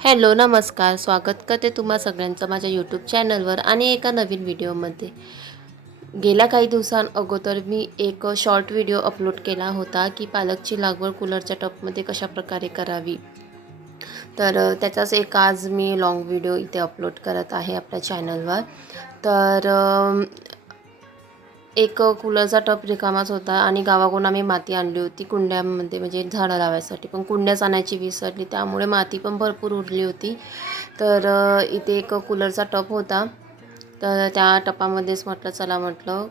Hello नमस्कार. स्वागत करते तुम्हा सगळ्यांचं माझ्या यूट्यूब चॅनलवर आणि एका नवीन व्हिडिओमध्ये गेल्या काही दिवसांअगोदर मी एक शॉर्ट व्हिडिओ अपलोड केला होता की पालकची लागवड कूलरच्या टपमध्ये कशा प्रकारे करावी. तर त्याचाच एक आज मी लॉंग व्हिडिओ इथे अपलोड करत आहे आपल्या चॅनलवर तर एक कूलरचा टप रिकामाच होता आणि गावाकडून आम्ही माती आणली होती कुंड्यामध्ये म्हणजे झाडं लावायसाठी. पण कुंड्याच आणायची विसरली त्यामुळे माती पण भरपूर उरली होती. तर इथे एक कूलरचा टप होता. तर त्या टपामध्येच म्हटलं चला म्हटलं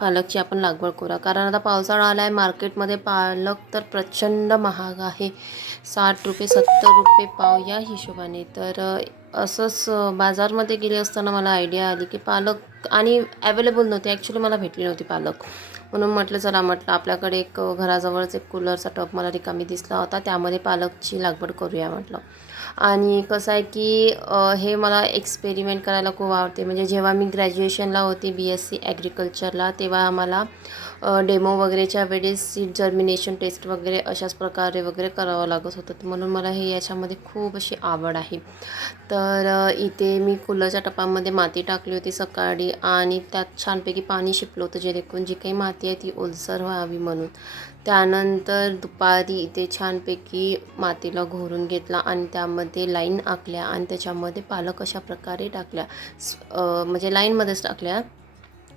पालकची आपण लागवड करूया. कारण आता पावसाळा आला आहे मार्केटमध्ये पालक तर प्रचंड महाग आहे. साठ रुपये सत्तर रुपये पाव या हिशोबाने. तर असंच बाजारमध्ये गेले असताना मला आयडिया आली की पालक आणि ॲवेलेबल नव्हती. ॲक्च्युली मला भेटली नव्हती पालक. म्हणून म्हटलं चला म्हटलं आपल्याकडे एक घराजवळच एक कूलरचा टप मला रिकामी दिसला होता. त्यामध्ये पालकची लागवड करूया म्हटलं. आणि कसं आहे की हे मला एक्सपेरिमेंट करायला खूप आवडते. म्हणजे जेव्हा मी ग्रॅज्युएशनला होते बी एस सी ॲग्रिकल्चरला तेव्हा आम्हाला डेमो वगैरेच्या वेळेस सीट जर्मिनेशन टेस्ट वगैरे अशाच प्रकारे वगैरे करावं लागत होतं. तर म्हणून मला हे याच्यामध्ये खूप अशी आवड आहे. तर इथे मी कूलरच्या टपामध्ये माती टाकली होती सकाळी आणि त्यात छानपैकी पाणी शिपलं होतं जेणेकरून जी काही माती आहे ती ओलसर व्हावी म्हणून. त्यानंतर दुपारी इथे छानपैकी मातीला घोरून घेतला आणि त्यामध्ये लाईन आखल्या आणि त्याच्यामध्ये पालक अशा प्रकारे टाकल्या. म्हणजे लाईनमध्येच टाकल्या.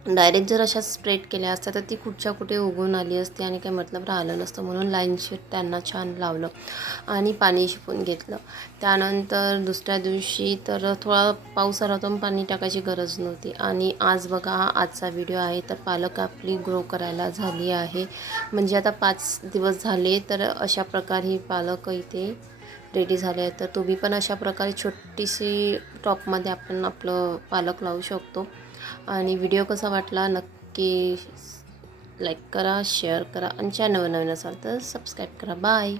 डायरेक्ट जर अशा स्प्रेड केल्या असत्या तर ती कुठच्या कुठे उगून आली असती आणि काही मतलब राहिलं नसतं म्हणून लाईन शीट त्यांना छान लावलं आणि पाणी शिपून घेतलं. त्यानंतर दुसऱ्या दिवशी तर थोडा पाऊस आला होता पाणी टाकायची गरज नव्हती. आणि आज बघा हा आजचा व्हिडिओ आहे तर पालक आपली ग्रो करायला झाली आहे. म्हणजे आता पाच दिवस झाले तर अशा प्रकारे ही पालक इथे रेडी झाले आहेत. तर तुम्ही पण अशा प्रकारे छोटीशी टॉपमध्ये आपण आपलं पालक लावू शकतो. आणि व्हिडिओ कसा वाटला नक्की लाईक करा शेअर करा आणि चॅनल नवीन असाल तर सबस्क्राईब करा. बाय